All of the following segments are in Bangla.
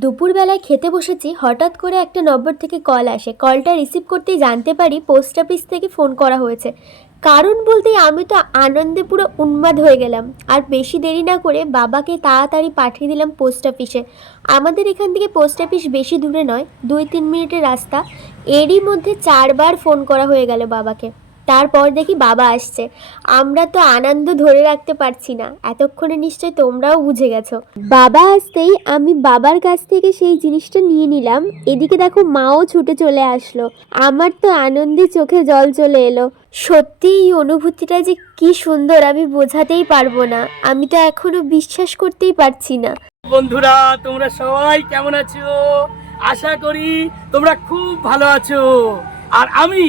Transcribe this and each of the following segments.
দুপুরবেলায় খেতে বসেছি, হঠাৎ করে একটা নম্বর থেকে কল আসে। কলটা রিসিভ করতেই জানতে পারি পোস্ট অফিস থেকে ফোন করা হয়েছে। কারণ বলতেই আমি তো আনন্দে পুরো উন্মাদ হয়ে গেলাম। আর বেশি দেরি না করে বাবাকে তাড়াতাড়ি পাঠিয়ে দিলাম পোস্ট অফিসে। আমাদের এখান থেকে পোস্ট অফিস বেশি দূরে নয়, দুই তিন মিনিটের রাস্তা। এরই মধ্যে চারবার ফোন করা হয়ে গেল বাবাকে। তারপর দেখি বাবা আসছে। আমরা তো আনন্দ ধরে রাখতে পারছি না। এতক্ষণে নিশ্চয়ই তোমরাও বুঝে গেছো। বাবা আসতেই আমি বাবার কাছ থেকে সেই জিনিসটা নিয়ে নিলাম। এদিকে দেখো মাও ছুটে চলে আসলো। আমার তো আনন্দে চোখে জল চলে এলো। সত্যি এই অনুভূতিটা যে কি সুন্দর, আমি বোঝাতেই পারব না। আমি তো এখনও বিশ্বাস করতেই পারছি না। বন্ধুরা, তোমরা সবাই কেমন আছো? আশা করি তোমরা খুব ভালো আছো। আর আমি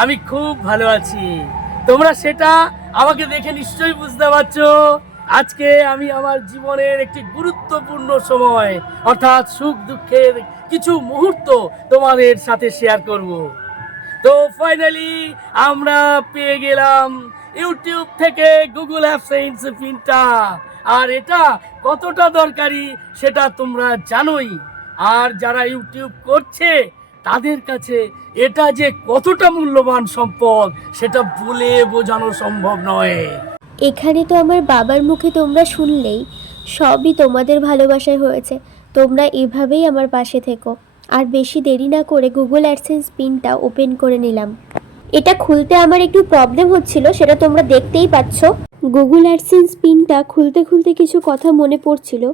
আমি খুব ভালো আছি। তোমরা সেটা আমাকে দেখে নিশ্চয়ই বুঝতে পারছ। আজকে আমি আমার জীবনের একটি গুরুত্বপূর্ণ সময়, অর্থাৎ সুখ দুঃখের কিছু মুহূর্ত তোমাদের সাথে শেয়ার করব। তো ফাইনালি আমরা পেয়ে গেলাম ইউটিউব থেকে গুগল অ্যাপসেন্স পিনটা আর এটা কতটা দরকারি সেটা তোমরা জানোই। আর যারা ইউটিউব করছে তাদের কাছে এটা যে কতটা মূল্যবান সম্পদ, সেটা বলে বোঝানো সম্ভব নয়। এখানে তো আমার বাবার মুখে তোমরা শুনলেই সবই তোমাদের ভালোবাসায় হয়েছে। তোমরা এভাবেই আমার পাশে থেকো। আর বেশি দেরি না করে গুগল অ্যাডসেন্স পিনটা ওপেন করে নিলাম। এটা খুলতে আমার একটু প্রবলেম হচ্ছিল, সেটা তোমরা দেখতেই পাচ্ছ। গুগল অ্যাডসেন্স পিনটা খুলতে খুলতে কিছু কথা মনে পড়ছিল।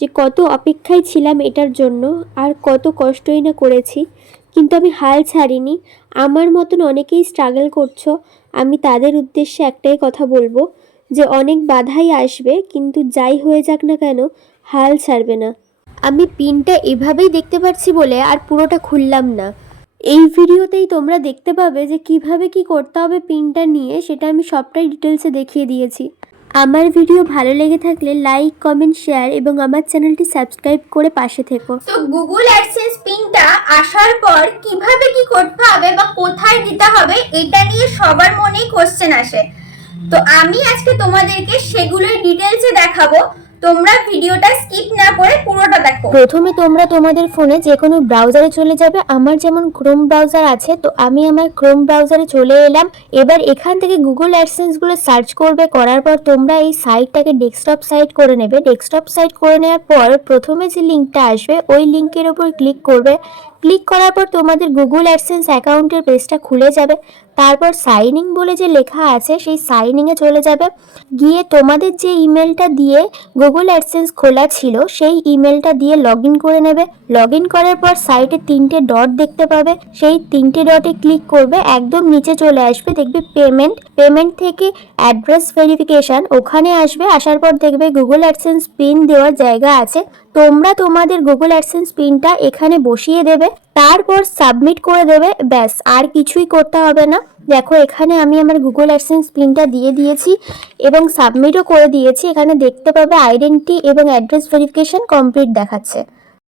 যে কত অপেক্ষায় ছিলাম এটার জন্য আর কত কষ্টই না করেছি। কিন্তু আমি হাল ছাড়িনি। আমার মতন অনেকেই স্ট্রাগল করছ। আমি তাদের উদ্দেশ্যে একটাই কথা বলব যে অনেক বাধাই আসবে, কিন্তু যাই হয়ে যাক না কেন, হাল ছাড়বে না। আমি পিনটা এভাবেই দেখতে পাচ্ছি বলে আর পুরোটা খুললাম না। এই ভিডিওতেই তোমরা দেখতে পাবে যে কীভাবে কি করতে হবে পিনটা নিয়ে, সেটা আমি সবটাই ডিটেলসে দেখিয়ে দিয়েছি। আমার ভিডিও ভালো লেগে থাকলে লাইক, কমেন্ট, শেয়ার এবং আমার চ্যানেলটি সাবস্ক্রাইব করে পাশে থেকো। তো গুগল অ্যাডসেন্স পিনটা আসার পর কীভাবে কি করতে হবে বা কোথায় দিতে হবে এটা নিয়ে সবার মনেই কোশ্চেন আসে। তো আমি আজকে তোমাদেরকে সেগুলোর ডিটেলসে দেখাবো। তোমরা ভিডিওটা স্কিপ না করে পুরোটা দেখো। প্রথমে তোমরা তোমাদের ফোনে যে কোনো ব্রাউজারে চলে যাবে। আমার যেমন ক্রোম ব্রাউজার আছে, তো আমি আমার ক্রোম ব্রাউজারে চলে এলাম। এবার এখান থেকে গুগল অ্যাডসেন্সগুলো সার্চ করবে, করার পর তোমরা এই সাইটটাকে ডেস্কটপ সাইট করে নেবে। ডেস্কটপ সাইট করে নেওয়ার পর প্রথমে যে লিঙ্কটা আসবে, ওই লিঙ্কের ওপর ক্লিক করবে। ক্লিক করার পর তোমাদের গুগল অ্যাডসেন্স অ্যাকাউন্টের পেজটা খুলে যাবে। তারপর সাইন ইন বলে যে লেখা আছে, সেই সাইন ইনে চলে যাবে। গিয়ে তোমাদের যে ইমেলটা দিয়ে গুগল অ্যাডসেন্স খোলা ছিল, সেই ইমেলটা দিয়ে লগ করে নেবে। লগ করার পর সাইটে তিনটে ডট দেখতে পাবে। সেই তিনটে ডটে ক্লিক করবে, একদম নিচে চলে আসবে। দেখবে পেমেন্ট পেমেন্ট থেকে অ্যাড্রেস ভেরিফিকেশন ওখানে আসবে। আসার পর দেখবে গুগল অ্যাডসেন্স পিন দেওয়ার জায়গা আছে। তোমরা তোমাদের গুগল অ্যাডসেন্স পিনটা এখানে বসিয়ে দেবে। তারপর সাবমিট করে দেবে, ব্যাস, আর কিছুই করতে হবে না। দেখো, এখানে আমি আমার গুগল অ্যাডসেন্স পিনটা দিয়ে দিয়েছি এবং সাবমিটও করে দিয়েছি। এখানে দেখতে পাবে আইডেন্টি এবং অ্যাড্রেস ভেরিফিকেশন কমপ্লিট দেখাচ্ছে।